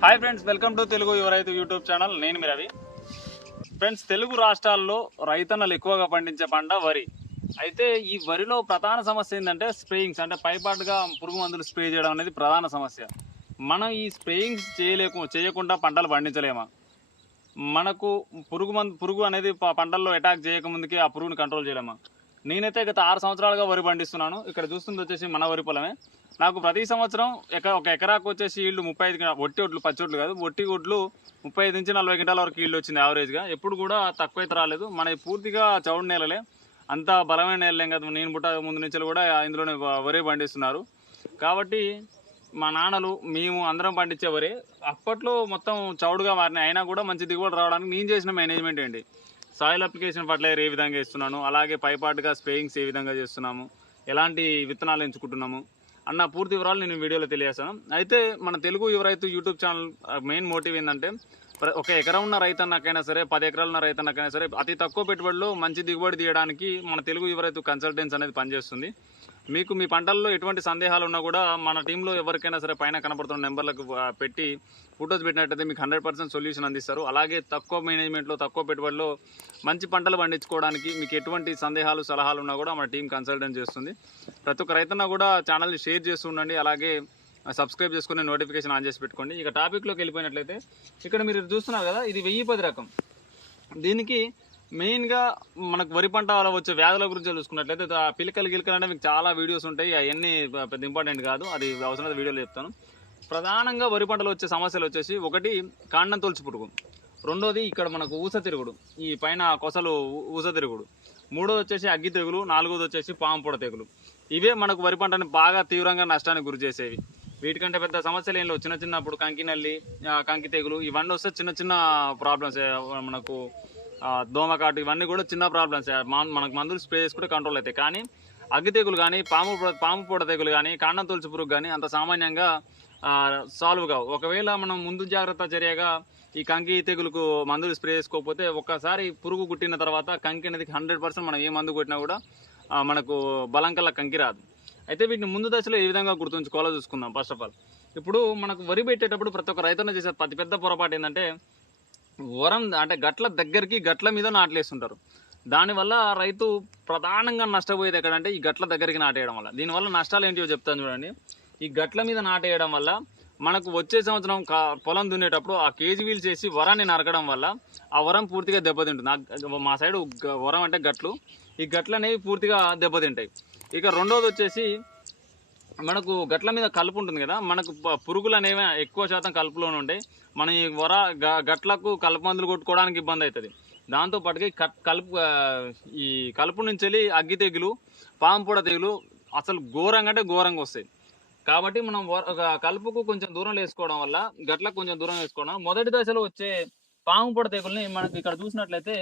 Hi friends welcome to Telugu యువరైతు YouTube channel నేను మీ Ravi. Friends Telugu రాష్ట్రాల్లో రైతన్నలు ఎక్కువగా పండించే పంట వరి. అయితే ఈ వరిలో ప్రధాన సమస్య ఏంటంటే స్ప్రేయింగ్స్ అంటే పైపాటుగా పురుగు మందులు స్ప్రే చేయడం అనేది ప్రధాన సమస్య. మనం ఈ స్ప్రేయింగ్స్ చేయలేకు చేయకుండా పంటలు పండించలేమా? మనకు పురుగు మందు పురుగు అనేది పంటల్లో అటాక్ చేయకముందుకే ఆ పురుగుని కంట్రోల్ చేయలేమా? నేనైతే గత ఆరు సంవత్సరాలుగా వరి పండిస్తున్నాను. ఇక్కడ చూస్తుంది వచ్చేసి మన వరి పొలమే. నాకు ప్రతి సంవత్సరం ఎక ఒక ఎకరాకు వచ్చేసి ఈల్డ్ ముప్పై ఐదు ఒట్టి ఒడ్లు పచ్చి ఒడ్లు కాదు ఒట్టి ఒడ్లు ముప్పై ఐదు నుంచి నలభై క్వింటాల వరకు ఈల్డ్ వచ్చింది యావరేజ్గా ఎప్పుడు కూడా తక్కువ అయితే రాలేదు. మన పూర్తిగా చౌడు నేలలే. అంత బలమైన నేలలేం కదా నేను పుట్ట ముందు నుంచి కూడా ఇందులోనే వరే పండిస్తున్నారు. కాబట్టి మా నాన్నలు మేము అందరం పండించే వరే అప్పట్లో మొత్తం చౌడుగా మారినాయి. అయినా కూడా మంచి దిగుబడి రావడానికి నేను చేసిన మేనేజ్మెంట్ ఏంటి? సాయిల్ అప్లికేషన్ ఫర్టిలైజర్ ఏ విధంగా ఇస్తున్నాను? అలాగే పైపాటుగా స్ప్రేయింగ్స్ ఏ విధంగా చేస్తున్నాము? ఎలాంటి విత్తనాలు ఎంచుకుంటున్నాము? అన్న పూర్తి వివరాలు నేను వీడియోలో తెలియజేస్తాను. అయితే మన తెలుగు యువ రైతు యూట్యూబ్ ఛానల్ మెయిన్ మోటివ్ ఏంటంటే ఒక ఎకరం ఉన్న రైతన్నకైనా సరే పది ఎకరాలు ఉన్న రైతన్నకైనా సరే అతి తక్కువ పెట్టుబడిలో మంచి దిగుబడి తీయడానికి మన తెలుగు యువ రైతు కన్సల్టెన్స్ అనేది పనిచేస్తుంది. మీకు మీ పంటల్లో ఎటువంటి సందేహాలు ఉన్నా కూడా మన టీంలో ఎవరికైనా సరే పైన కనపడుతున్న నెంబర్లకు పెట్టి ఫొటోస్ పెట్టినట్టయితే మీకు హండ్రెడ్ పర్సెంట్ సొల్యూషన్ అందిస్తారు. అలాగే తక్కువ మేనేజ్మెంట్లో తక్కువ పెట్టుబడిలో మంచి పంటలు పండించుకోవడానికి మీకు ఎటువంటి సందేహాలు సలహాలు ఉన్నా కూడా మన టీం కన్సల్టెంట్ చేస్తుంది. ప్రతి ఒక్క రైతన్న కూడా ఛానల్ని షేర్ చేస్తూ ఉండండి. అలాగే సబ్స్క్రైబ్ చేసుకుని నోటిఫికేషన్ ఆన్ చేసి పెట్టుకోండి. ఇక టాపిక్లోకి వెళ్ళిపోయినట్లయితే ఇక్కడ మీరు చూస్తున్నారు కదా ఇది వెయ్యి పది రకం. దీనికి మెయిన్గా మనకు వరి పంట వల్ల వచ్చే వ్యాధుల గురించి చూసుకున్నట్లయితే పిలకలు గిలకలు అంటే మీకు చాలా వీడియోస్ ఉంటాయి. అవన్నీ పెద్ద ఇంపార్టెంట్ కాదు. అది అవసరం వీడియోలో చెప్తాను. ప్రధానంగా వరి పంటలో వచ్చే సమస్యలు వచ్చేసి ఒకటి కాండం తొలిచి పురుగు. రెండోది ఇక్కడ మనకు ఊస తిరుగుడు. ఈ పైన కొసలు ఊస తిరుగుడు. మూడోది వచ్చేసి అగ్గి తెగులు. నాలుగోది వచ్చేసి పాము పొడ తెగులు. ఇవే మనకు వరి పంటని బాగా తీవ్రంగా నష్టానికి గురి చేసేవి. వీటికంటే పెద్ద సమస్యలు ఏం లేవు. చిన్న చిన్నప్పుడు కంకి నల్లి కంకి తెగులు ఇవన్నీ వస్తే చిన్న చిన్న ప్రాబ్లమ్స్ మనకు దోమకాటు ఇవన్నీ కూడా చిన్న ప్రాబ్లమ్స్ మనకు మందులు స్ప్రే చేసుకుంటే కంట్రోల్ అవుతాయి. కానీ అగ్గి తెగులు కానీ పాము పాము పూట తెగులు కానీ కాండం తొలుచు పురుగు కానీ అంత సామాన్యంగా సాల్వ్ కావు. ఒకవేళ మనం ముందు జాగ్రత్త చర్యగా ఈ కంకి తెగులుకు మందులు స్ప్రే చేసుకోకపోతే ఒక్కసారి పురుగు కుట్టిన తర్వాత కంకి అనేది హండ్రెడ్ పర్సెంట్ మనం ఏ మందు కొట్టినా కూడా మనకు బలం కంకి రాదు. అయితే వీటిని ముందు దశలో ఏ విధంగా గుర్తుంచుకోవాలో చూసుకుందాం. ఫస్ట్ ఆఫ్ ఆల్ ఇప్పుడు మనకు వరి పెట్టేటప్పుడు ప్రతి ఒక్క రైతున్న చేసే అతి పెద్ద పొరపాటు ఏంటంటే వరం అంటే గట్ల దగ్గరికి గట్ల మీద నాట్లేస్తుంటారు. దానివల్ల రైతు ప్రధానంగా నష్టపోయేది ఎక్కడంటే ఈ గట్ల దగ్గరికి నాటేయడం వల్ల. దీనివల్ల నష్టాలు ఏంటివో చెప్తాను చూడండి. ఈ గట్ల మీద నాటేయడం వల్ల మనకు వచ్చే సంవత్సరం కా- పొలం దున్నేటప్పుడు ఆ కేజీ వీల్ చేసి వరాన్ని నరకడం వల్ల ఆ వరం పూర్తిగా దెబ్బతింటుంది. మా సైడ్ వరం అంటే గట్లు. ఈ గట్లు అనేవి పూర్తిగా దెబ్బతింటాయి. ఇక రెండోది వచ్చేసి మనకు గట్ల మీద కలుపు ఉంటుంది కదా మనకు పురుగులు అనేవి ఎక్కువ శాతం కలుపులోనే ఉంటాయి. మన ఈ వర గ- గట్లకు కలుపు మందులు కొట్టుకోవడానికి ఇబ్బంది అవుతుంది దాంతో పాటుగా కట్- కలుపు ఈ కలుపు నుంచి వెళ్ళి అగ్గి తెగులు పాము పొడ తెగులు అసలు ఘోరంగా అంటే ఘోరంగా వస్తాయి. కాబట్టి మనం కలుపుకు కొంచెం దూరం వేసుకోవడం వల్ల గట్లకు కొంచెం దూరం వేసుకోవడం మొదటి దశలో వచ్చే పాము పొడ తెగుల్ని మనకి ఇక్కడ చూసినట్లయితే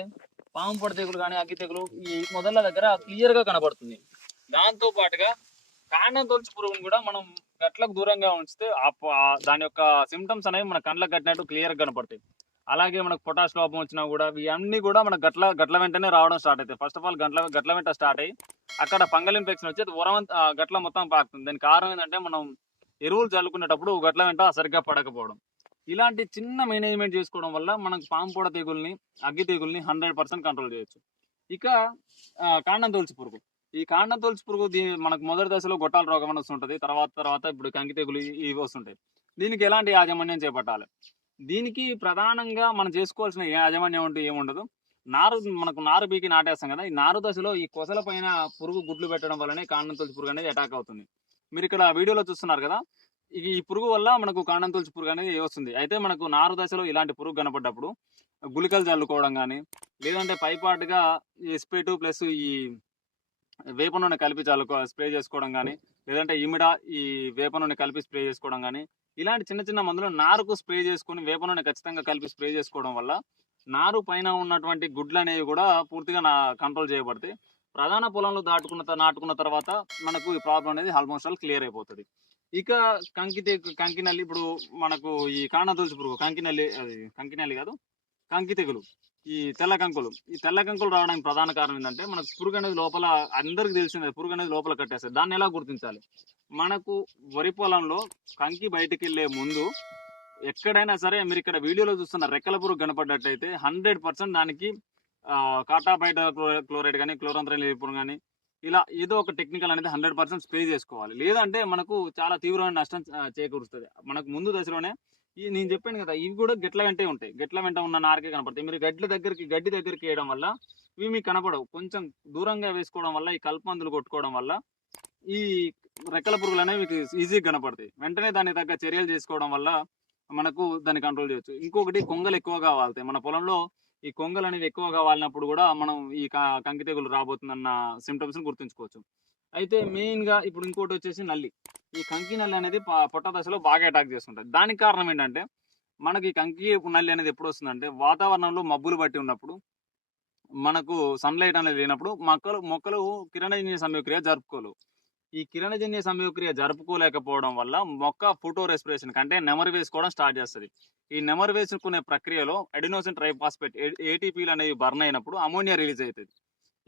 పాము పొడ తెగులు కానీ అగ్గి తెగులు ఈ మొదళ్ళ దగ్గర క్లియర్గా కనబడుతుంది. దాంతో పాటుగా కాండం తొలిచి పురుగును కూడా మనం గట్లకు దూరంగా ఉంచితే ఆ దాని యొక్క సిమ్టమ్స్ అనేవి మన కళ్ళకు కట్టినట్టు క్లియర్గా కనపడతాయి. అలాగే మనకు పొటాష్ లోపం వచ్చినా కూడా ఇవన్నీ కూడా మన గట్ల గట్ల వెంటనే రావడం స్టార్ట్ అవుతాయి. ఫస్ట్ ఆఫ్ ఆల్ గట్ల గట్ల వెంట స్టార్ట్ అయ్యి అక్కడ ఫంగల్ ఇన్ఫెక్షన్ వచ్చి అది ఉరం గట్ల మొత్తం పాకుతుంది. దానికి కారణం ఏంటంటే మనం ఎరువులు చల్లుకునేటప్పుడు గట్ల వెంట సరిగ్గా పడకపోవడం. ఇలాంటి చిన్న మేనేజ్మెంట్ చేసుకోవడం వల్ల మనకు పాము పొడ తెగుల్ని అగ్గి తెగుల్ని హండ్రెడ్ పర్సెంట్ కంట్రోల్ చేయొచ్చు. ఇక కాండం తొలచి పురుగు. ఈ కాండం తొలచి పురుగు దీ మనకు మొదటి దశలో గొట్టాల రోగం అని తర్వాత తర్వాత ఇప్పుడు కంకి తెగులు ఇవి వస్తుంటాయి. దీనికి ఎలాంటి యాజమాన్యం చేపట్టాలి? దీనికి ప్రధానంగా మనం చేసుకోవాల్సిన యాజమాన్యం అంటే ఏముండదు? నారు మనకు నారు బీకి నాటేస్తాం కదా ఈ నారు దశలో ఈ కొసల పైన పురుగు గుడ్లు పెట్టడం వల్లనే కాండం తొలిచి పురుగు అనేది అటాక్ అవుతుంది. మీరు ఇక్కడ వీడియోలో చూస్తున్నారు కదా ఈ పురుగు వల్ల మనకు కాండం తొలిచి పురుగు అనేది వస్తుంది. అయితే మనకు నారు దశలో ఇలాంటి పురుగు కనపడ్డప్పుడు గుళికలు చల్లుకోవడం కానీ లేదంటే పైపాటుగా ఈ ప్లస్ ఈ వేప నూనె కలిపి చాలు స్ప్రే చేసుకోవడం కానీ లేదంటే ఇమిడ ఈ వేప నూనె కలిపి స్ప్రే చేసుకోవడం కానీ ఇలాంటి చిన్న చిన్న మందులు నారుకు స్ప్రే చేసుకొని వేప నూనె ఖచ్చితంగా కలిపి స్ప్రే చేసుకోవడం వల్ల నారు పైన ఉన్నటువంటి గుడ్లు అనేవి కూడా పూర్తిగా నా కంట్రోల్ చేయబడతాయి. ప్రధాన పొలంలో దాటుకున్న నాటుకున్న తర్వాత మనకు ఈ ప్రాబ్లం అనేది ఆల్మోస్ట్ ఆల్ క్లియర్ అయిపోతుంది. ఇక కంకి కంకినల్లి కంకి నల్లి ఇప్పుడు మనకు ఈ కాండ తులసి పురుగు కంకినల్లి అది కంకి నల్లి కాదు కంకి తెగులు ఈ తెల్ల కంకులు. ఈ తెల్ల కంకులు రావడానికి ప్రధాన కారణం ఏంటంటే మనకు పురుగు అనేది లోపల అందరికి తెలిసిందే పురుగు అనేది లోపల కట్టేస్తుంది. దాన్ని ఎలా గుర్తించాలి? మనకు వరి పొలంలో కంకి బయటికి వెళ్ళే ముందు ఎక్కడైనా సరే మీరు ఇక్కడ వీడియోలో చూస్తున్న రెక్కల పురుగు కనపడ్డట్టయితే హండ్రెడ్ పర్సెంట్ దానికి కాటాపైట క్లోరైడ్ కానీ క్లోరంత్రైన్ పురుగు కానీ ఇలా ఏదో ఒక టెక్నికల్ అనేది హండ్రెడ్ పర్సెంట్ స్ప్రే చేసుకోవాలి. లేదంటే మనకు చాలా తీవ్రమైన నష్టం చేకూరుస్తుంది. మనకు ముందు దశలోనే ఈ నేను చెప్పాను కదా ఇవి కూడా గట్ల వెంటే ఉంటాయి. గెట్ల వెంట ఉన్న నారకే కనపడతాయి. మీరు గడ్ల దగ్గరికి గడ్డి దగ్గరికి వేయడం వల్ల ఇవి మీకు కనపడవు. కొంచెం దూరంగా వేసుకోవడం వల్ల ఈ కలుపు కొట్టుకోవడం వల్ల ఈ రెక్కల పురుగులు అనేవి మీకు ఈజీగా కనపడతాయి. వెంటనే దానికి తగ్గ చర్యలు చేసుకోవడం వల్ల మనకు దాన్ని కంట్రోల్ చేయొచ్చు. ఇంకొకటి కొంగలు ఎక్కువగా వాళ్తాయి. మన పొలంలో ఈ కొంగలు అనేవి ఎక్కువగా వాలినప్పుడు కూడా మనం ఈ కంకి తెగులు రాబోతుందన్న సిమ్టమ్స్ని గుర్తుంచుకోవచ్చు. అయితే మెయిన్గా ఇప్పుడు ఇంకోటి వచ్చేసి నల్లి. ఈ కంకి నల్లి అనేది పొట్ట దశలో బాగా అటాక్ చేస్తుంటుంది. దానికి కారణం ఏంటంటే మనకి కంకి నల్లి అనేది ఎప్పుడు వస్తుందంటే వాతావరణంలో మబ్బులు బట్టి ఉన్నప్పుడు మనకు సన్లైట్ అనేది లేనప్పుడు మొక్కలు మొక్కలు కిరణజన్య సమయక్రియ జరుపుకోలేవు ఈ కిరణజన్య సమయక్రియ జరుపుకోలేకపోవడం వల్ల మొక్క ఫోటో రెస్పిరేషన్ అంటే నెమరు వేసుకోవడం స్టార్ట్ చేస్తుంది. ఈ నెమరు వేసుకునే ప్రక్రియలో అడినోసిన్ ట్రైఫాస్ఫేట్ ఏటీపీలు అనేవి బర్న్ అయినప్పుడు అమోనియా రిలీజ్ అవుతుంది.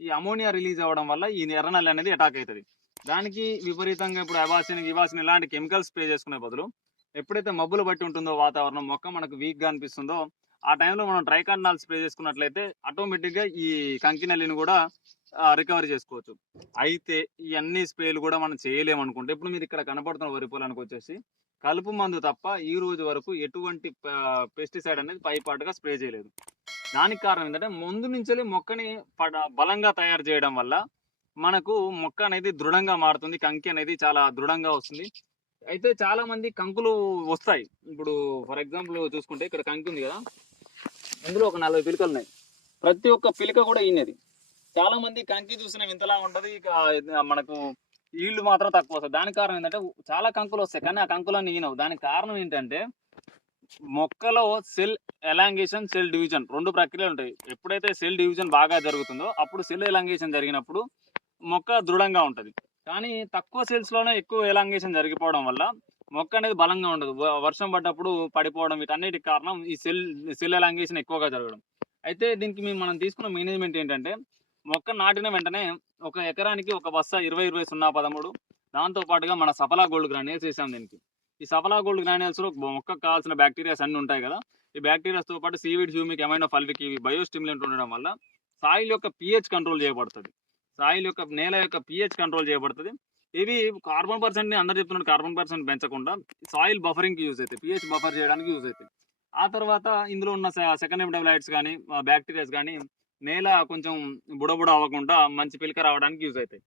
ఈ అమోనియా రిలీజ్ అవ్వడం వల్ల ఈ ఎర్రనల్లి అనేది అటాక్ అవుతుంది. దానికి విపరీతంగా ఇప్పుడు అవాసిని ఇవాసిన్ ఇలాంటి కెమికల్స్ స్ప్రే చేసుకునే బదులు ఎప్పుడైతే మబ్బులు బట్టి ఉంటుందో వాతావరణం మొక్క మనకు వీక్గా అనిపిస్తుందో ఆ టైంలో మనం ట్రైకాండాల్ స్ప్రే చేసుకున్నట్లయితే ఆటోమేటిక్గా ఈ కంకినల్లిని కూడా రికవరీ చేసుకోవచ్చు. అయితే ఈ అన్ని స్ప్రేలు కూడా మనం చేయలేమనుకుంటే ఇప్పుడు మీరు ఇక్కడ కనపడుతున్న వరి పొలానికి వచ్చేసి కలుపు మందు తప్ప ఈ రోజు వరకు ఎటువంటి పెస్టిసైడ్ అనేది పైపాటుగా స్ప్రే చేయలేదు. దానికి కారణం ఏంటంటే ముందు నుంచే మొక్కని పడ- బలంగా తయారు చేయడం వల్ల మనకు మొక్క అనేది దృఢంగా మారుతుంది కంకి అనేది చాలా దృఢంగా వస్తుంది. అయితే చాలా మంది కంకులు వస్తాయి. ఇప్పుడు ఫర్ ఎగ్జాంపుల్ చూసుకుంటే ఇక్కడ కంకి ఉంది కదా ఇందులో ఒక నలభై పిలకలు ఉన్నాయి. ప్రతి ఒక్క పిలక కూడా ఈయనది. చాలా మంది కంకి చూసిన ఇంతలా ఉంటది ఇక మనకు ఈళ్ళు మాత్రం తక్కువ వస్తాయి. దానికి కారణం ఏంటంటే చాలా కంకులు వస్తాయి కానీ ఆ కంకులన్నీ ఈనవు దానికి కారణం ఏంటంటే మొక్కలో సెల్ ఎలాంగేషన్ సెల్ డివిజన్ రెండు ప్రక్రియలు ఉంటాయి. ఎప్పుడైతే సెల్ డివిజన్ బాగా జరుగుతుందో అప్పుడు సెల్ ఎలాంగేషన్ జరిగినప్పుడు మొక్క దృఢంగా ఉంటుంది. కానీ తక్కువ సెల్స్లోనే ఎక్కువ ఎలాంగేషన్ జరిగిపోవడం వల్ల మొక్క అనేది బలంగా ఉండదు. వర్షం పడ్డప్పుడు పడిపోవడం వీటన్నిటికి కారణం ఈ సెల్ సెల్ ఎలాంగేషన్ ఎక్కువగా జరగడం. అయితే దీనికి మేము మనం తీసుకున్న మేనేజ్మెంట్ ఏంటంటే మొక్క నాటిన వెంటనే ఒక ఎకరానికి ఒక బస్తా ఇరవై ఇరవై సున్నా పదమూడు దాంతో పాటుగా మన సఫలా గోల్డ్ గ్రాండ్ వేసాం దీనికి. ఈ సఫలా గోల్డ్ గ్రాన్యూల్స్లో మొక్కకు కావాల్సిన బ్యాక్టీరియాస్ అన్ని ఉంటాయి కదా. ఈ బ్యాక్టీరియాస్తో పాటు సీవిడ్ హ్యూమిక్ ఎమైనో ఫల్విక్ ఇవి బయోస్టిమ్యులెంట్ ఉండడం వల్ల సాయిల్ యొక్క పిహెచ్ కంట్రోల్ చేయబడుతుంది. సాయిల్ యొక్క నేల యొక్క పిహెచ్ కంట్రోల్ చేయబడుతుంది. ఇవి కార్బన్ పర్సెంట్ని అందరు చెప్తున్నట్టు కార్బన్ పర్సెంట్ పెంచకుండా సాయిల్ బఫరింగ్కి యూజ్ అవుతాయి పిహెచ్ బఫర్ చేయడానికి యూజ్ అవుతాయి ఆ తర్వాత ఇందులో ఉన్న సెకండ్ ఎమిడబ్లైట్స్ కానీ బ్యాక్టీరియాస్ కానీ నేల కొంచెం బుడబుడ అవ్వకుండా మంచి పిలక రావడానికి యూజ్ అవుతాయి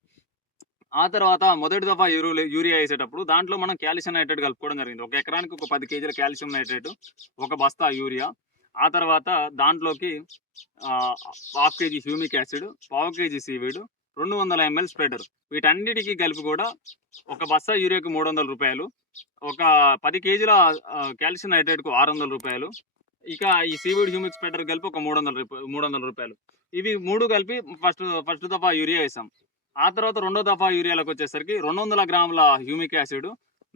ఆ తర్వాత మొదటి దఫా యూరియా యూరియా వేసేటప్పుడు దాంట్లో మనం కాల్షియం నైట్రేట్ కలుపుకోవడం జరిగింది. ఒక ఎకరానికి ఒక పది కేజీల కాల్షియం నైట్రేట్ ఒక బస్తా యూరియా ఆ తర్వాత దాంట్లోకి హాఫ్ కేజీ హ్యూమిక్ యాసిడ్ పావు కేజీ సీవీడ్ రెండు వందల ఎంఎల్ స్ప్రెడర్. వీటన్నిటికీ కలిపి కూడా ఒక బస్తా యూరియాకి మూడు వందల రూపాయలు ఒక పది కేజీల కాల్షియం నైట్రేట్కు ఆరు వందల రూపాయలు ఇక ఈ సీవీడ్ హ్యూమిక్ స్ప్రెడర్ కలిపి ఒక మూడు వందల రూపాయలు మూడు వందల రూపాయలు. ఇవి మూడు కలిపి ఫస్ట్ ఫస్ట్ దఫా యూరియా వేసాం. ఆ తర్వాత రెండో దఫా యూరియాలకు వచ్చేసరికి రెండు వందల గ్రాముల హ్యూమిక్ యాసిడ్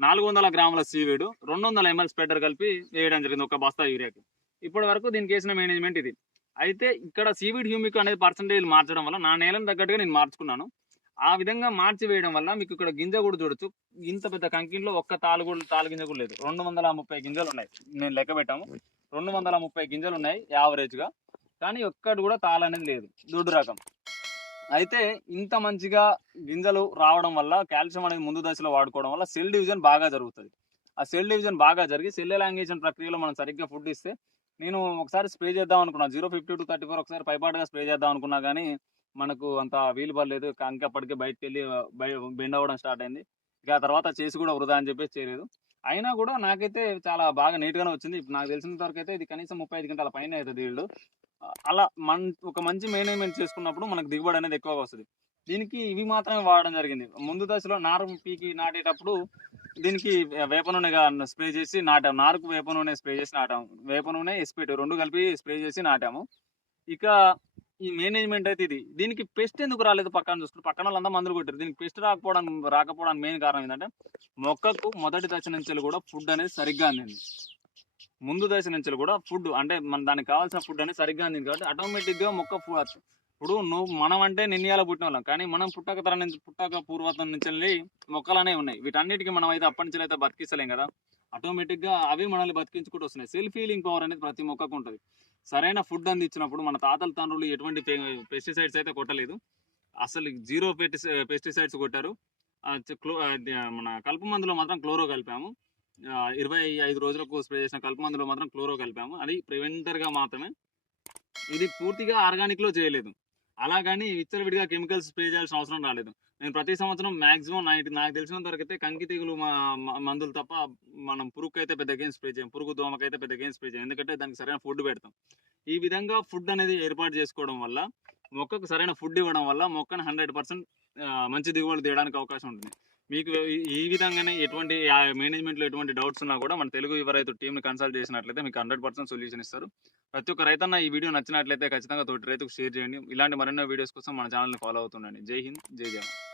నాలుగు వందల గ్రాముల సీవీడ్ రెండు వందల ఎంఎల్ స్ప్రెడర్ కలిపి వేయడం జరిగింది ఒక బస్తా యూరియాకి. ఇప్పటి వరకు దీనికి వేసిన మేనేజ్మెంట్ ఇది. అయితే ఇక్కడ సీవీడ్ హ్యూమిక్ అనేది పర్సంటేజ్ మార్చడం వల్ల నా నేలను తగ్గట్టుగా నేను మార్చుకున్నాను. ఆ విధంగా మార్చి వేయడం వల్ల మీకు ఇక్కడ గింజ కూడా చూడొచ్చు. ఇంత పెద్ద కంకిలో ఒక్క తాలు కూడా తాలు గింజ కూడా లేదు. రెండు వందల ముప్పై గింజలు ఉన్నాయి. నేను లెక్క పెట్టాము. రెండు వందల ముప్పై గింజలు ఉన్నాయి యావరేజ్గా. కానీ ఒక్కటి కూడా తాళనేది అనేది లేదు. దొడ్డు రకం. అయితే ఇంత మంచిగా గింజలు రావడం వల్ల కాల్షియం అనేది ముందు దశలో వాడుకోవడం వల్ల సెల్ డివిజన్ బాగా జరుగుతుంది. ఆ సెల్ డివిజన్ బాగా జరిగి సెల్ ఎలాంగేషన్ ప్రక్రియలో మనం సరిగ్గా ఫుడ్ ఇస్తే నేను ఒకసారి స్ప్రే చేద్దాం అనుకున్నా. Zero fifty two thirty four ఒకసారి పైపాటుగా స్ప్రే చేద్దాం అనుకున్నా కానీ మనకు అంత వీలు పడలేదు. కంకి అప్పటికే బయటకు వెళ్ళి బెండ్ అవ్వడం స్టార్ట్ అయింది. ఇక ఆ తర్వాత చేసి కూడా వృధా అని చెప్పేసి చేయలేదు. అయినా కూడా నాకైతే చాలా బాగా నీట్గానే వచ్చింది. ఇప్పుడు నాకు తెలిసినంత వరకు అయితే ఇది కనీసం ముప్పై ఐదు గంటల పైన అవుతుంది వీళ్ళు. అలా మన ఒక మంచి మేనేజ్మెంట్ చేసుకున్నప్పుడు మనకు దిగుబడి అనేది ఎక్కువగా వస్తుంది. దీనికి ఇవి మాత్రమే వాడడం జరిగింది. ముందు దశలో నారు పీకి నాటేటప్పుడు దీనికి వేప నూనెగా స్ప్రే చేసి నాటాం నారుకు వేప నూనె స్ప్రే చేసి నాటాము వేప నూనె ఎస్పీటీ రెండు కలిపి స్ప్రే చేసి నాటాము. ఇక ఈ మేనేజ్మెంట్ అయితే ఇది. దీనికి పెస్ట్ ఎందుకు రాలేదు పక్కన చూసుకుంటే పక్కన వాళ్ళంతా మందులు కొట్టారు. దీనికి పెస్ట్ రాకపోవడానికి రాకపోవడానికి మెయిన్ కారణం ఏంటంటే మొక్కకు మొదటి దశ నుంచి కూడా ఫుడ్ అనేది సరిగ్గా అందింది. ముందు దశ నుంచి కూడా ఫుడ్ అంటే మన దానికి కావాల్సిన ఫుడ్ అనేది సరిగ్గా అందింది కాబట్టి ఆటోమేటిక్గా మొక్క fu- ఇప్పుడు నువ్వు మనం అంటే నిన్నయాల పుట్టిన వాళ్ళం కానీ మనం పుట్టక తరం నుంచి పుట్టక పూర్వతం నుంచి వెళ్ళి మొక్కలు అనేవి ఉన్నాయి. వీటన్నిటికీ మనం అయితే అప్పటి నుంచి అయితే బతికిస్తలేం కదా. ఆటోమేటిక్గా అవి మనల్ని బతికించుకుంటూ వస్తున్నాయి. సెల్ఫ్ హీలింగ్ పవర్ అనేది ప్రతి మొక్కకు ఉంటుంది. సరైన ఫుడ్ అందించినప్పుడు మన తాతల తండ్రులు ఎటువంటి పెస్టిసైడ్స్ అయితే కొట్టలేదు. అసలు జీరో పెస్టిసైడ్స్ కొట్టారు. క్లో మన కలుపు మందులో మాత్రం క్లోరో కలిపాము. ఇరవై ఐదు రోజులకు స్ప్రే చేసిన కలుపు మందులో మాత్రం క్లోరో కలిపాము. అది ప్రివెంటర్గా మాత్రమే. ఇది పూర్తిగా ఆర్గానిక్లో చేయలేదు. అలాగని విచ్చలవిడిగా కెమికల్స్ స్ప్రే చేయాల్సిన అవసరం రాలేదు. నేను ప్రతి సంవత్సరం మాక్సిమం నైట్ నాకు తెలిసినంత వరకు అయితే కంకి తెగులు మా మందులు తప్ప మనం పురుగుకి అయితే పెద్ద గేమ్ స్ప్రే చేయం పురుగు దోమకైతే పెద్ద గేమ్ స్ప్రే చేయం. ఎందుకంటే దానికి సరైన ఫుడ్ పెడతాం. ఈ విధంగా ఫుడ్ అనేది ఏర్పాటు చేసుకోవడం వల్ల మొక్కకు సరైన ఫుడ్ ఇవ్వడం వల్ల మొక్కను హండ్రెడ్ పర్సెంట్ మంచి దిగుబడి తీయడానికి అవకాశం ఉంటుంది. మీకు ఈ- విధంగానే ఎటువంటి మేనేజ్మెంట్లో ఎటువంటి డౌట్స్ ఉన్నా కూడా మన తెలుగు ఎవరైతే టీంని కన్సల్ట్ చేసినట్లయితే మీకు హండ్రెడ్ పర్సెంట్ సొల్యూషన్ ఇస్తారు. ప్రతి ఒక్క రైతన్న ఈ వీడియో నచ్చినట్లయితే ఖచ్చితంగా తోటి రైతుకు షేర్ చేయండి. ఇలాంటి మరెన్నో వీడియోస్ కోసం మన ఛానల్ని ఫాలో అవుతుండండి. జై హింద్ జై జవాన్.